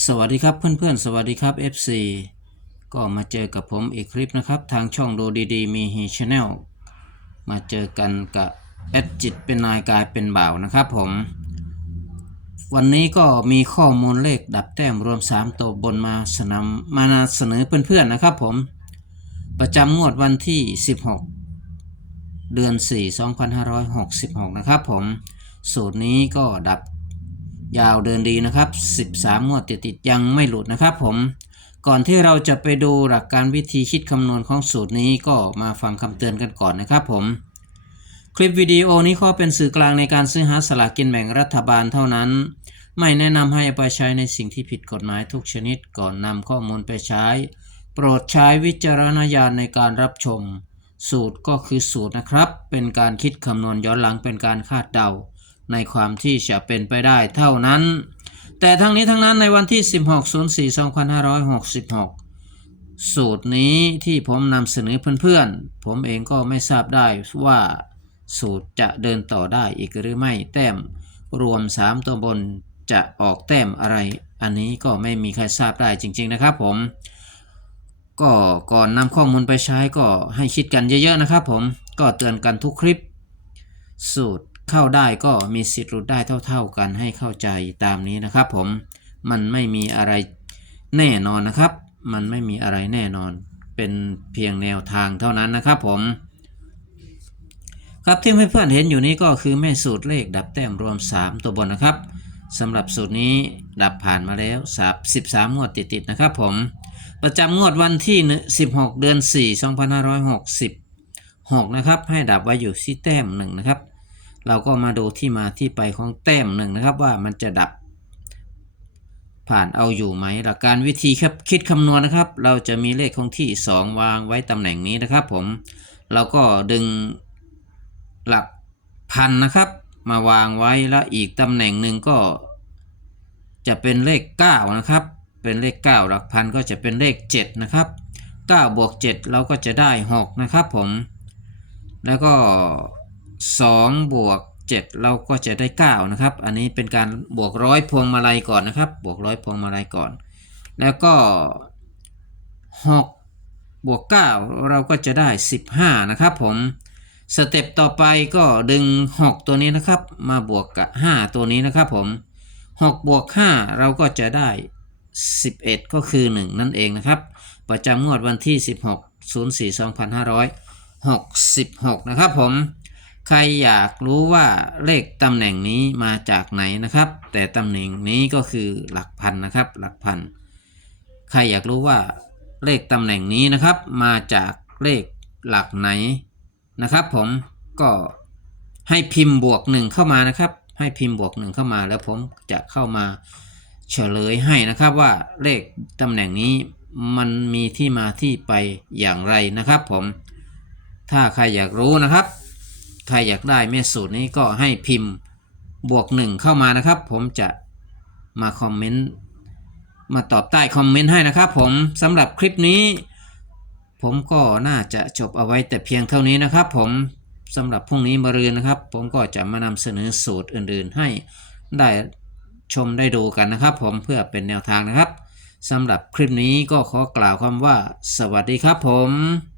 สวัสดีครับเพื่อนๆ สวัสดีครับ FC ก็มาเจอกับผมอีกคลิปนะครับ ทางช่องโดดีๆ มีฮีชแนลมาเจอกันกับแอดจิตเป็นนายกายเป็นบ่าวนะครับผม วันนี้ก็มีข้อมูลเลขดับแต้มรวม 3 ตัวบนมาสนำมาเสนอเพื่อนๆนะครับผม ประจำงวดวันที่ 16 เดือน 4 2566 นะครับผม สูตรนี้ก็ดับ ยาวเดินดีนะครับ 13 งวดติดๆยังไม่หลุดนะครับผม ก่อนที่เราจะไปดูหลักการวิธีคิดคำนวณของสูตรนี้ก็มาฟังคำเตือนกันก่อนนะครับผม คลิปวิดีโอนี้ขอเป็นสื่อกลางในการซื้อหาสลากกินแบ่งรัฐบาลเท่านั้น ไม่แนะนำให้ไปใช้ในสิ่งที่ผิดกฎหมายทุกชนิดก่อนนำข้อมูลไปใช้ โปรดใช้วิจารณญาณในการรับชม สูตรก็คือสูตรนะครับ เป็นการคิดคำนวณย้อนหลังเป็นการคาดเดา ในความที่จะเป็นไปได้เท่านั้น แต่ทั้งนี้ทั้งนั้นในวันที่ 16.04.2566 สูตรนี้ที่ผมนำเสนอเพื่อนๆ ผมเองก็ไม่ทราบได้ว่าสูตรจะเดินต่อได้อีกหรือไม่แต้มรวม 3ตัวบนจะออกแต้มอะไร อันนี้ก็ไม่มีใครทราบได้จริง ๆนะครับผม ก็ก่อนนำข้อมูลไปใช้ก็ให้คิดกันเยอะๆนะครับผมก็เตือนกันทุกคลิปสูตร เข้าได้ก็มีสิทธิ์หลุดได้เท่า ๆกันให้เข้าใจตามนี้นะครับ ผมมันไม่มีอะไรแน่นอนนะครับ มันไม่มีอะไรแน่นอน เป็นเพียงแนวทางเท่านั้นนะครับผม ครับที่เพื่อนๆเห็นอยู่นี้ก็คือแม่สูตรเลขดับแต้มรวม 3 ตัวบนนะครับสำหรับสูตรนี้ดับผ่านมาแล้ว13งวดติดๆนะครับ ผม ประจำงวดวันที่ 16 เดือน 4 2566นะครับ ให้ดับไว้อยู่ที่แต้มหนึ่งนะครับ เราก็มาดูที่มาที่ไปของแต้มหนึ่งนะครับว่ามันจะดับ ผ่านเอาอยู่ไหมหลักการวิธีครับคิดคำนวณนะครับ เราจะมีเลขคงที่ 2 วางไว้ตำแหน่งนี้นะครับผมเราก็ดึงหลักพันนะครับ มาวางไว้แล้วอีกตำแหน่งหนึ่งก็จะเป็นเลข 9 นะครับ เป็นเลข 9 หลักพันก็จะเป็นเลข 7 นะครับ 9 บวก 7 เราก็จะได้ 6 นะครับผม แล้วก็ 2 บวก 7 เราก็จะได้ 9 นะครับ อันนี้เป็นการบวกร้อยพวงมาลัยก่อนนะครับ บวกร้อยพวงมาลัยก่อน แล้วก็ 6 บวก 9 เราก็จะได้ 15 นะครับผม สเต็ปต่อไปก็ดึง 6 ตัวนี้นะครับ มาบวกกับ 5 ตัวนี้นะครับผม 6 บวก 5 เราก็จะได้ 11 ก็คือ 1 นั่นเองนะครับ ประจำงวดวันที่ 16 04 2566 นะครับผม รอยากรู้ว่าเลขตำแหน่งนี้มาจากไหนนะครับ แต่ตำแหน่งนี้ก็คือหลักพันนะครับ หลักพัน ใครอยากรู้ว่าเลขตำแหน่งนี้นะครับ มาจากเลขหลักไหนนะครับ ผมก็ให้พิมพ์บวกหนึ่งเข้ามานะครับ ให้พิมพ์บวกหนึ่งเข้ามา แล้วผมจะเข้ามาเฉลยให้นะครับว่าเลขตำแหน่งนี้มันมีที่มาที่ไปอย่างไรนะครับ ผม ถ้าใครอยากรู้นะครับ ใครอยากได้แม่สูตรนี้ก็ให้พิมพ์บวกหนึ่งเข้ามานะครับ ผมจะมาคอมเมนต์มาตอบใต้คอมเมนต์ให้นะครับผมสำหรับคลิปนี้ ผมก็น่าจะจบเอาไว้แต่เพียงเท่านี้นะครับ ผมสำหรับพรุ่งนี้มะรืนนะครับ ผมก็จะมานำเสนอสูตรอื่นๆ ให้ได้ชมได้ดูกันนะครับ ผมเพื่อเป็นแนวทางนะครับสำหรับคลิปนี้ก็ขอกล่าวคำว่า สวัสดีครับผม